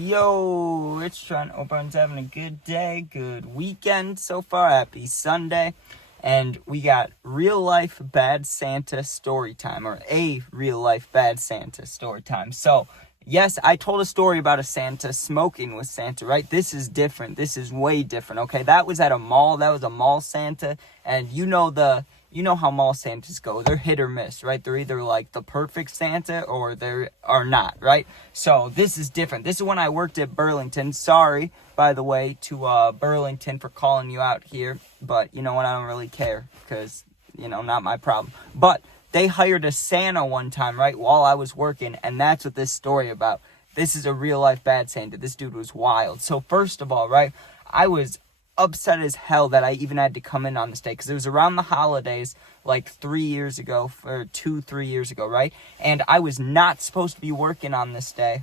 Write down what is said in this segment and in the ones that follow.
Yo, it's Trent. Hope everyone's having a good day, good weekend so far. Happy Sunday. And we got real life bad Santa story time, or a real life bad Santa story time. So, yes, I told a story about a Santa smoking with Santa, right? This is different. This is way different, okay? That was at a mall. That was a mall Santa. And you know how mall Santas go. They're hit or miss, right? They're either like the perfect Santa or they are not, right? So this is different. This is when I worked at Burlington. Sorry, by the way, to Burlington for calling you out here. But you know what? I don't really care because, not my problem. But they hired a Santa one time, right, while I was working. And that's what this story about. This is a real life bad Santa. This dude was wild. So first of all, right, I was upset as hell that I even had to come in on this day because it was around the holidays like 3 years ago or 3 years ago, right? And I was not supposed to be working on this day.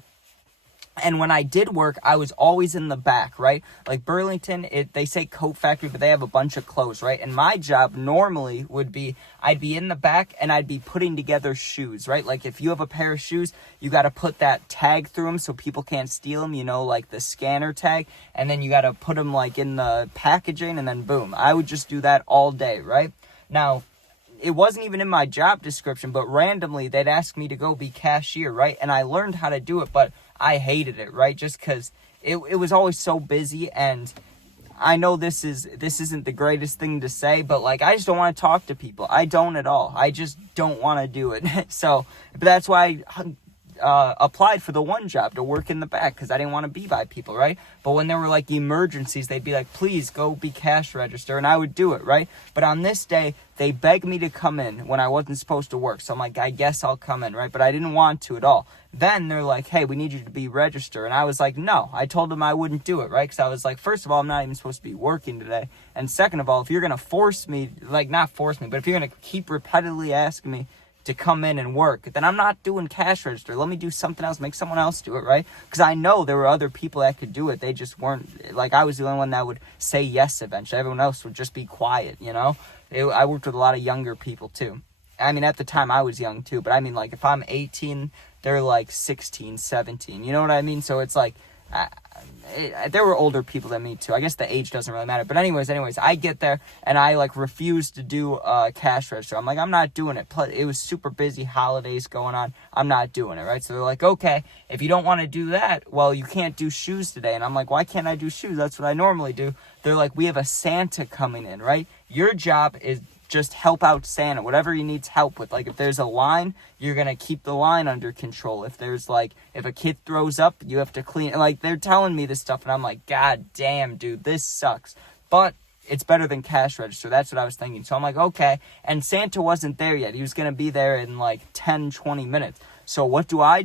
And when I did work, I was always in the back, right? Like Burlington, they say coat factory, but they have a bunch of clothes, right? And my job normally would be, I'd be in the back and I'd be putting together shoes, right? Like if you have a pair of shoes, you got to put that tag through them so people can't steal them, like the scanner tag. And then you got to put them like in the packaging and then boom. I would just do that all day, right? Now, it wasn't even in my job description, but randomly they'd ask me to go be cashier, right? And I learned how to do it, but I hated it, right? Just because it was always so busy, and I know this isn't the greatest thing to say, but like I just don't want to talk to people. I don't at all. I just don't want to do it. So, but that's why I applied for the one job to work in the back because I didn't want to be by people, right? But when there were like emergencies, they'd be like, please go be cash register, and I would do it, right? But on this day, they begged me to come in when I wasn't supposed to work. So I'm like, I guess I'll come in, right? But I didn't want to at all. Then they're like, hey, we need you to be registered. And I was like, no. I told them I wouldn't do it, right? Because I was like, first of all, I'm not even supposed to be working today. And second of all, if you're going to force me, like not force me, but if you're going to keep repeatedly asking me to come in and work, then I'm not doing cash register. Let me do something else, make someone else do it, right? Because I know there were other people that could do it. They just weren't, like I was the only one that would say yes eventually. Everyone else would just be quiet, I worked with a lot of younger people too. I mean, at the time I was young too, but I mean, like if I'm 18, they're like 16, 17, you know what I mean? So it's like, there were older people than me too. I guess the age doesn't really matter. But anyways, I get there and I like refuse to do cash register. I'm like, I'm not doing it. Plus, it was super busy, holidays going on. I'm not doing it, right? So they're like, okay, if you don't want to do that, well, you can't do shoes today. And I'm like, why can't I do shoes? That's what I normally do. They're like, we have a Santa coming in, right? Your job is just help out Santa, whatever he needs help with. Like if there's a line, you're going to keep the line under control. If there's like, if a kid throws up, you have to clean. Like they're telling me this stuff and I'm like, God damn, dude, this sucks. But it's better than cash register. That's what I was thinking. So I'm like, okay. And Santa wasn't there yet. He was going to be there in like 10, 20 minutes. So what do? I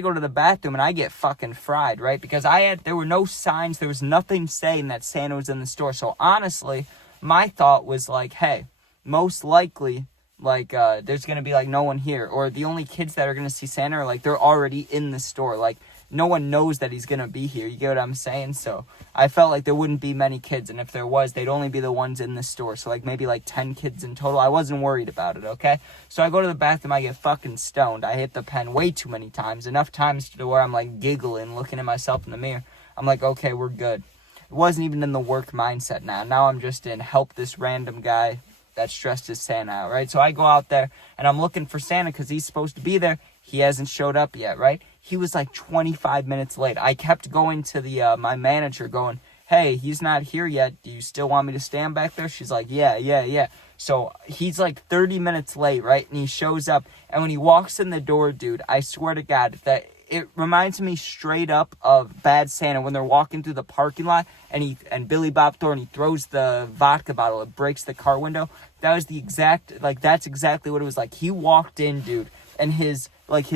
go to the bathroom and I get fucking fried, right? Because there were no signs. There was nothing saying that Santa was in the store. So honestly, my thought was like, hey, most likely, like, there's going to be, like, no one here. Or the only kids that are going to see Santa are, like, they're already in the store. Like, no one knows that he's going to be here. You get what I'm saying? So, I felt like there wouldn't be many kids. And if there was, they'd only be the ones in the store. So, like, maybe, like, 10 kids in total. I wasn't worried about it, okay? So, I go to the bathroom. I get fucking stoned. I hit the pen way too many times. Enough times to where I'm, like, giggling, looking at myself in the mirror. I'm like, okay, we're good. It wasn't even in the work mindset now. Now I'm just in help this random guy that's dressed as Santa out, right? So I go out there and I'm looking for Santa because he's supposed to be there. He hasn't showed up yet, right? He was like 25 minutes late. I kept going to the my manager going, hey, he's not here yet. Do you still want me to stand back there? She's like, yeah. So he's like 30 minutes late, right? And he shows up. And when he walks in the door, dude, I swear to God, that it reminds me straight up of Bad Santa when they're walking through the parking lot and Billy Bob Thornton, he throws the vodka bottle, it breaks the car window. That was that's exactly what it was like. He walked in, dude, and his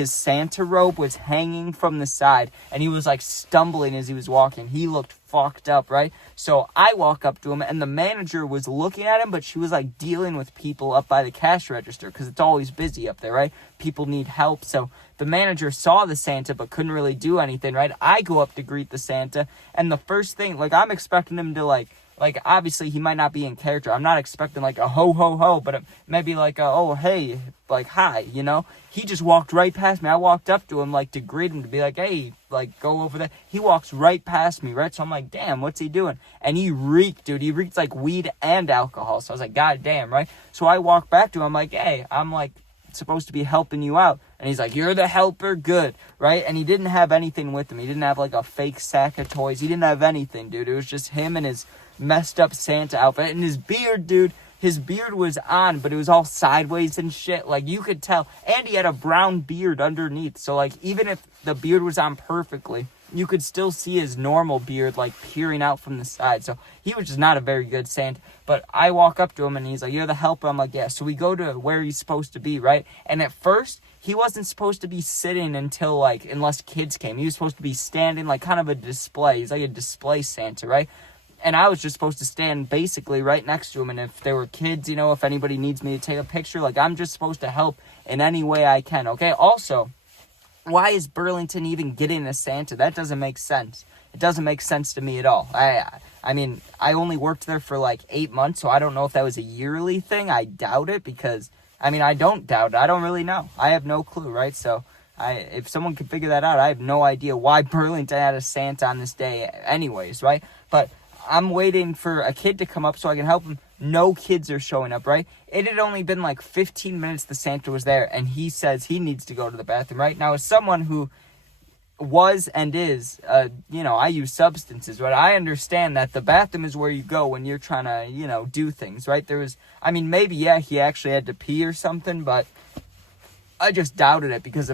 Santa robe was hanging from the side and he was like stumbling as he was walking. He looked fucked up, right? So I walk up to him and the manager was looking at him, but she was like dealing with people up by the cash register because it's always busy up there, right? People need help. So the manager saw the Santa but couldn't really do anything, right? I go up to greet the Santa and the first thing, like I'm expecting him to like like, obviously, he might not be in character. I'm not expecting, like, a ho, ho, ho, but maybe, like, a, oh, hey, like, hi, you know? He just walked right past me. I walked up to him, like, to greet him, to be like, hey, like, go over there. He walks right past me, right? So I'm like, damn, what's he doing? And he reeked, dude. He reeked, like, weed and alcohol. So I was like, god damn, right? So I walk back to him, I'm like, hey, I'm, like, supposed to be helping you out. And he's like, you're the helper, good, right? And he didn't have anything with him. He didn't have, like, a fake sack of toys. He didn't have anything, dude. It was just him and his messed up Santa outfit. And his beard, dude, his beard was on, but it was all sideways and shit. Like, you could tell. And he had a brown beard underneath. So, like, even if the beard was on perfectly, you could still see his normal beard, like, peering out from the side. So he was just not a very good Santa. But I walk up to him, and he's like, you're the helper. I'm like, yeah. So we go to where he's supposed to be, right? And at first, he wasn't supposed to be sitting until, like, unless kids came. He was supposed to be standing, like, kind of a display. He's like a display Santa, right? And I was just supposed to stand basically right next to him. And if there were kids, you know, if anybody needs me to take a picture, like, I'm just supposed to help in any way I can, okay? Also, why is Burlington even getting a Santa? That doesn't make sense. It doesn't make sense to me at all. I mean, I only worked there for like 8 months, so I don't know if that was a yearly thing. I doubt it because, I mean, I don't doubt it. I don't really know. I have no clue, right? So if someone could figure that out, I have no idea why Burlington had a Santa on this day anyways, right? But I'm waiting for a kid to come up so I can help him. No kids are showing up, right? It had only been like 15 minutes the Santa was there, and he says he needs to go to the bathroom, right? Now, as someone who was and is, you know, I use substances, right? I understand that the bathroom is where you go when you're trying to, you know, do things, right? There was, I mean, maybe, yeah, he actually had to pee or something, but I just doubted it because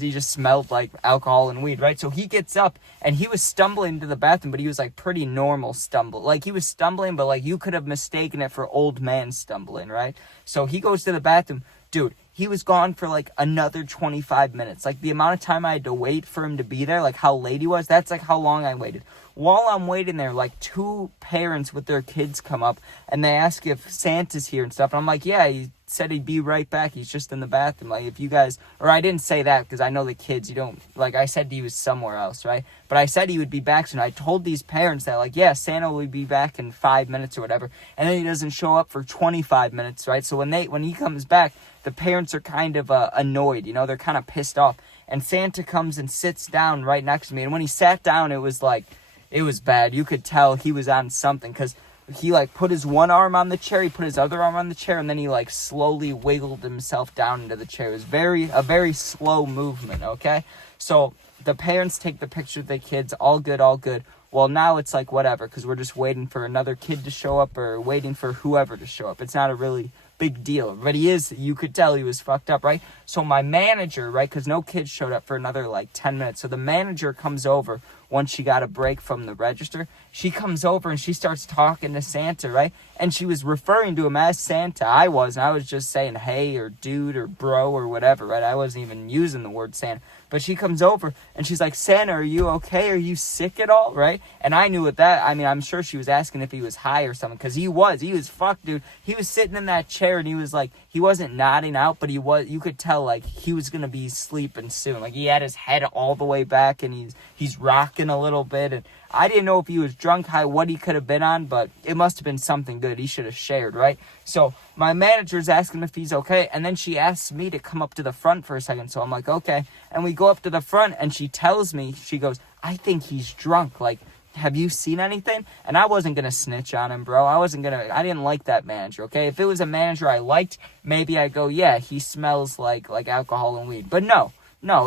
he just smelled like alcohol and weed, right? So he gets up and he was stumbling to the bathroom, but he was like pretty normal stumble. Like he was stumbling, but like you could have mistaken it for old man stumbling, right? So he goes to the bathroom. Dude, he was gone for like another 25 minutes. Like the amount of time I had to wait for him to be there, like how late he was, that's like how long I waited. While I'm waiting there, like 2 parents with their kids come up and they ask if Santa's here and stuff. And I'm like, yeah, he said he'd be right back. He's just in the bathroom. Like if you guys, or I didn't say that because I know the kids, you don't, like I said he was somewhere else, right? But I said he would be back soon. I told these parents that like, yeah, Santa will be back in 5 minutes or whatever. And then he doesn't show up for 25 minutes, right? So when he comes back, the parents are kind of annoyed, you know, they're kind of pissed off. And Santa comes and sits down right next to me. And when he sat down, it was like, it was bad. You could tell he was on something because he like put his one arm on the chair, he put his other arm on the chair, and then he like slowly wiggled himself down into the chair. It was a very slow movement, okay? So the parents take the picture with the kids, all good, all good. Well, now it's like whatever because we're just waiting for another kid to show up or waiting for whoever to show up. It's not a really big deal. But you could tell he was fucked up, right? So my manager, right, because no kids showed up for another like 10 minutes. So the manager comes over once she got a break from the register. She comes over and she starts talking to Santa, right? And she was referring to him as Santa. I was just saying hey or dude or bro or whatever, right? I wasn't even using the word Santa. But she comes over and she's like, Santa, are you okay? Are you sick at all, right? And I knew I'm sure she was asking if he was high or something because he was fucked, dude. He was sitting in that chair and he was like, he wasn't nodding out, but you could tell like he was going to be sleeping soon. Like he had his head all the way back and he's rocking a little bit. And I didn't know if he was drunk, high, what he could have been on, but it must have been something good. He should have shared, right? So my manager's asking if he's okay, and then she asks me to come up to the front for a second. So I'm like, okay. And we go up to the front, and she tells me, she goes, I think he's drunk. Like, have you seen anything? And I wasn't going to snitch on him, bro. I didn't like that manager, okay? If it was a manager I liked, maybe I'd go, yeah, he smells like alcohol and weed. But no,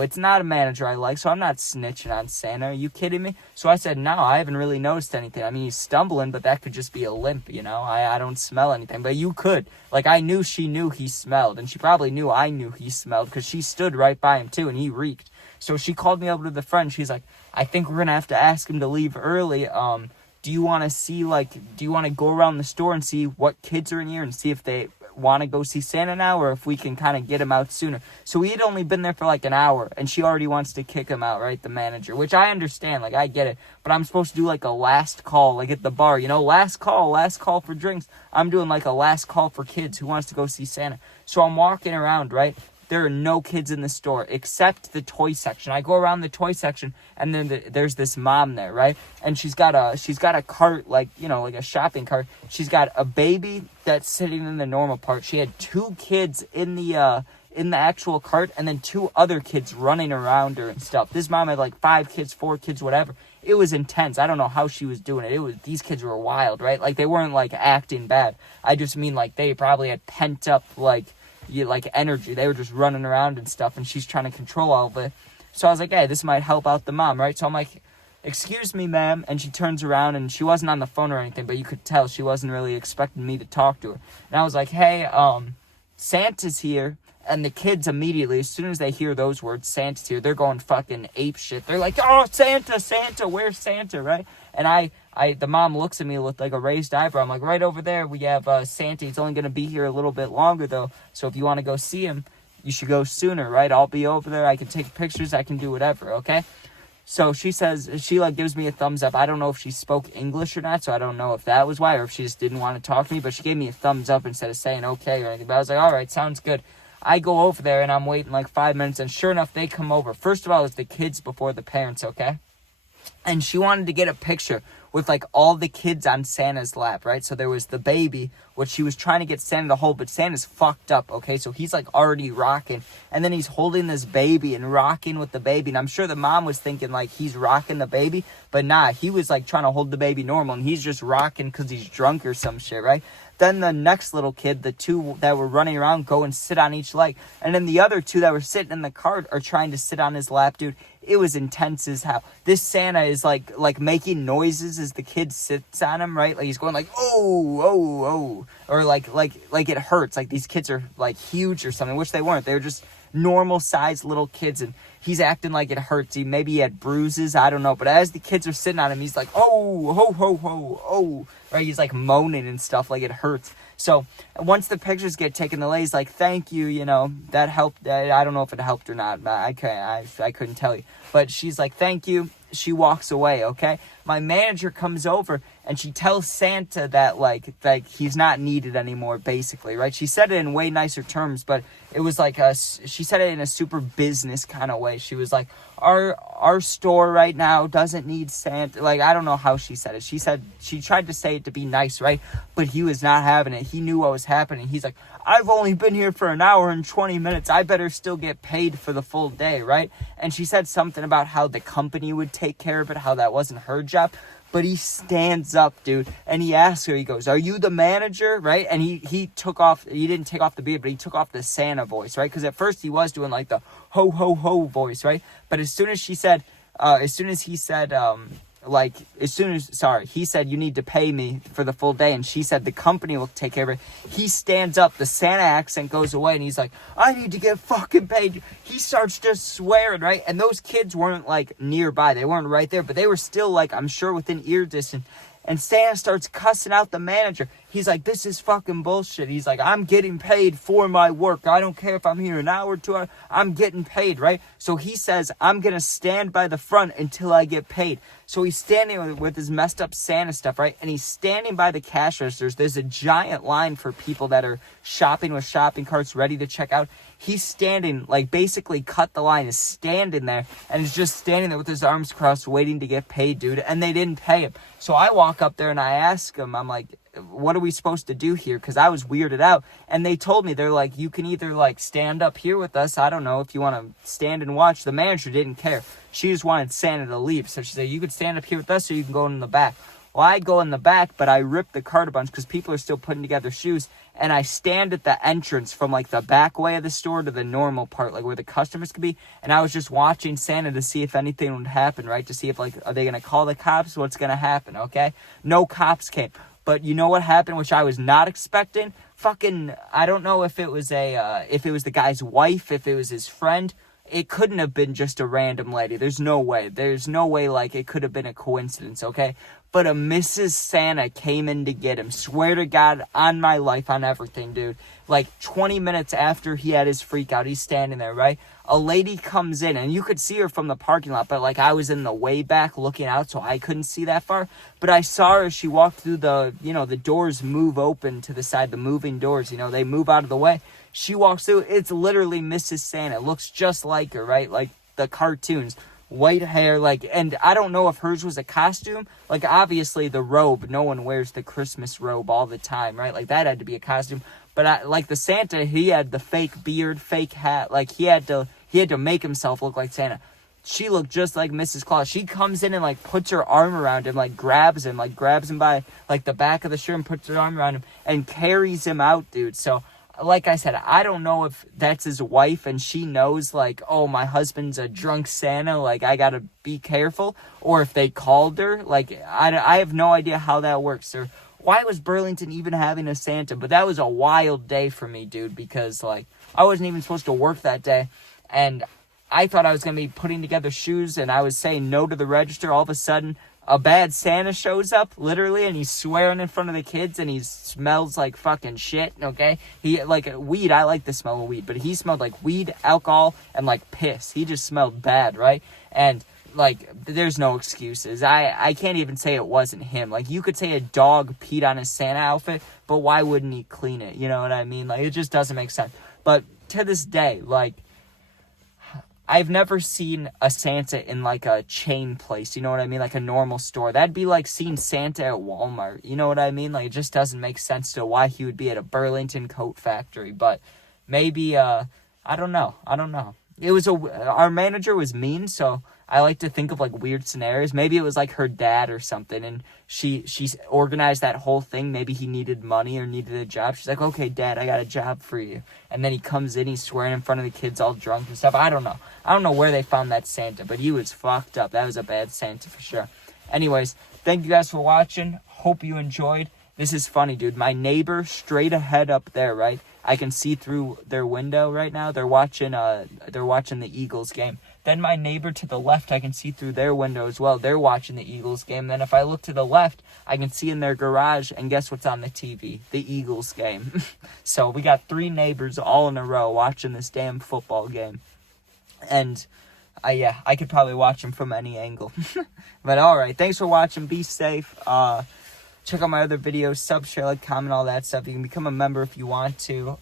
it's not a manager I like, so I'm not snitching on Santa. Are you kidding me? So I said, no, I haven't really noticed anything. I mean, he's stumbling, but that could just be a limp, you know? I don't smell anything, but you could. Like, I knew she knew he smelled, and she probably knew I knew he smelled, because she stood right by him, too, and he reeked. So she called me over to the front, and she's like, I think we're going to have to ask him to leave early. Do you want to go around the store and see what kids are in here and see if they want to go see Santa now or if we can kind of get him out sooner? So he had only been there for like an hour and she already wants to kick him out, right? The manager, which I understand, like I get it, but I'm supposed to do like a last call, like at the bar, you know, last call for drinks. I'm doing like a last call for kids who wants to go see Santa. So I'm walking around, right? there are no kids in the store except the toy section. I go around the toy section, and then there's this mom there, right? And she's got a cart, like, you know, like a shopping cart. She's got a baby that's sitting in the normal part. She had 2 kids in the actual cart, and then 2 other kids running around her and stuff. This mom had like 5 kids, 4 kids, whatever. It was intense. I don't know how she was doing it. These kids were wild, right? Like, they weren't like acting bad. I just mean like they probably had pent up like energy. They were just running around and stuff, and she's trying to control all of it. So I was like, hey, this might help out the mom, right? So I'm like, excuse me, ma'am. And she turns around, and she wasn't on the phone or anything, but you could tell she wasn't really expecting me to talk to her. And I was like, hey, Santa's here. And the kids immediately, as soon as they hear those words, Santa's here, they're going fucking ape shit. They're like, oh, Santa, where's Santa, right? And the mom looks at me with like a raised eyebrow. I'm like, right over there, we have Santa. He's only going to be here a little bit longer, though. So if you want to go see him, you should go sooner, right? I'll be over there. I can take pictures. I can do whatever, okay? So she says, she like gives me a thumbs up. I don't know if she spoke English or not, so I don't know if that was why, or if she just didn't want to talk to me. But she gave me a thumbs up instead of saying okay or anything. But I was like, all right, sounds good. I go over there, and I'm waiting like 5 minutes, and sure enough, they come over. First of all, it's the kids before the parents, okay? And she wanted to get a picture with, like, all the kids on Santa's lap, right? So there was the baby, which she was trying to get Santa to hold, but Santa's fucked up, okay? So he's, like, already rocking. And then he's holding this baby and rocking with the baby. And I'm sure the mom was thinking, like, he's rocking the baby. But nah, he was, like, trying to hold the baby normal, and he's just rocking because he's drunk or some shit, right? Then the next little kid, the 2 that were running around, go and sit on each leg. And then the other 2 that were sitting in the cart are trying to sit on his lap, dude. It was intense as hell. This Santa is like making noises as the kid sits on him, right? Like he's going like, oh, or like it hurts. Like these kids are like huge or something, which they weren't. They were just normal sized little kids, and he's acting like it hurts. Maybe he had bruises, I don't know. But as the kids are sitting on him, he's like, oh, ho, ho, ho, oh, right? He's like moaning and stuff like it hurts. So once the pictures get taken, the lady's like, thank you, you know, that helped. I don't know if it helped or not. I couldn't tell you. But she's like, thank you. She walks away, okay? My manager comes over, and she tells Santa that, like he's not needed anymore, basically, right? She said it in way nicer terms, but it was like she said it in a super business kind of way. She was like, our store right now doesn't need Santa. Like, I don't know how she said it. She tried to say it to be nice, right? But he was not having it. He knew what was happening. He's like, I've only been here for an hour and 20 minutes. I better still get paid for the full day, right? And she said something about how the company would take care of it, how that wasn't her job. But he stands up, dude, and he asks her, he goes, are you the manager, right? And he took off, he didn't take off the beard, but he took off the Santa voice, right? Because at first he was doing like the ho, ho, ho voice, right? But as soon as he said, he said, you need to pay me for the full day. And she said, the company will take care of it. He stands up, the Santa accent goes away, and he's like, I need to get fucking paid. He starts just swearing, right? And those kids weren't like nearby. They weren't right there, but they were still like, I'm sure within ear distance. And Santa starts cussing out the manager. He's like, this is fucking bullshit. He's like, I'm getting paid for my work. I don't care if I'm here an hour or 2 hours. I'm getting paid, right? So he says, I'm going to stand by the front until I get paid. So he's standing with his messed up Santa stuff, right? And he's standing by the cash registers. There's a giant line for people that are shopping with shopping carts ready to check out. He's standing, like basically cut the line, is standing there, and is just standing there with his arms crossed waiting to get paid, dude. And they didn't pay him. So I walk up there and I ask him, I'm like, what are we supposed to do here? Because I was weirded out. And they told me, they're like, you can either like stand up here with us. I don't know if you want to stand and watch. The manager didn't care. She just wanted Santa to leave. So she said, you could stand up here with us or you can go in the back. Well, I go in the back, but I rip the cart a bunch because people are still putting together shoes. And I stand at the entrance from like the back way of the store to the normal part, like where the customers could be. And I was just watching Santa to see if anything would happen, right? To see if like, are they going to call the cops? What's going to happen? Okay. No cops came. But you know what happened, which I was not expecting? Fucking, I don't know if it was the guy's wife, if it was his friend. It couldn't have been just a random lady. There's no way. There's no way like it could have been a coincidence, okay? But a Mrs. Santa came in to get him. Swear to God, on my life, on everything, dude. Like 20 minutes after he had his freak out, he's standing there, right? a lady comes in, and you could see her from the parking lot, but like I was in the way back looking out, so I couldn't see that far. But I saw her as she walked through the, the doors move open to the side, the moving doors, they move out of the way. She walks through, it's literally Mrs. Santa. Looks just like her, right? Like the cartoons. White hair, and I don't know if hers was a costume. Like, obviously, the robe, no one wears the Christmas robe all the time, right? Like, that had to be a costume. But, the Santa, he had the fake beard, fake hat. Like, he had to make himself look like Santa. She looked just like Mrs. Claus. She comes in and, puts her arm around him, grabs him by, the back of the shirt and puts her arm around him and carries him out, dude. So, like I said, I don't know if that's his wife and she knows, oh, my husband's a drunk Santa, I gotta be careful, or if they called her, I have no idea how that works, or why was Burlington even having a Santa. But that was a wild day for me, dude, because, I wasn't even supposed to work that day, and I thought I was gonna be putting together shoes, and I was saying no to the register. All of a sudden, a bad Santa shows up, literally, and he's swearing in front of the kids, and he smells like fucking shit, okay? He, weed, I like the smell of weed, but he smelled like weed, alcohol, and, piss. He just smelled bad, right? And, there's no excuses. I can't even say it wasn't him. You could say a dog peed on his Santa outfit, but why wouldn't he clean it? You know what I mean? It just doesn't make sense. But to this day, I've never seen a Santa in, a chain place, you know what I mean? A normal store. That'd be like seeing Santa at Walmart, you know what I mean? It just doesn't make sense to why he would be at a Burlington coat factory. But maybe, I don't know. It was our manager was mean, so I like to think of, weird scenarios. Maybe it was, her dad or something, and she organized that whole thing. Maybe he needed money or needed a job. She's like, okay, Dad, I got a job for you. And then he comes in, he's swearing in front of the kids all drunk and stuff. I don't know where they found that Santa, but he was fucked up. That was a bad Santa for sure. Anyways, thank you guys for watching. Hope you enjoyed. This is funny, dude. My neighbor straight ahead up there, right? I can see through their window right now. They're watching the Eagles game. Then my neighbor to the left, I can see through their window as well. They're watching the Eagles game. Then if I look to the left, I can see in their garage, and guess what's on the TV? The Eagles game. So we got 3 neighbors all in a row watching this damn football game. And I could probably watch them from any angle. But all right, thanks for watching. Be safe. Check out my other videos. Sub, share, comment, all that stuff. You can become a member if you want to.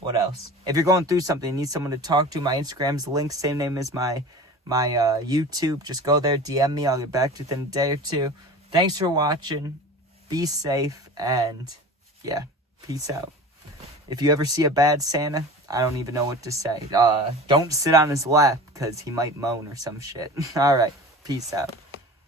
What else? If you're going through something, need someone to talk to, my Instagram's linked, same name as my YouTube. Just go there, DM me. I'll get back to you within a day or two. Thanks for watching. Be safe, and yeah, peace out. If you ever see a bad Santa, I don't even know what to say. Don't sit on his lap, because he might moan or some shit. All right, peace out.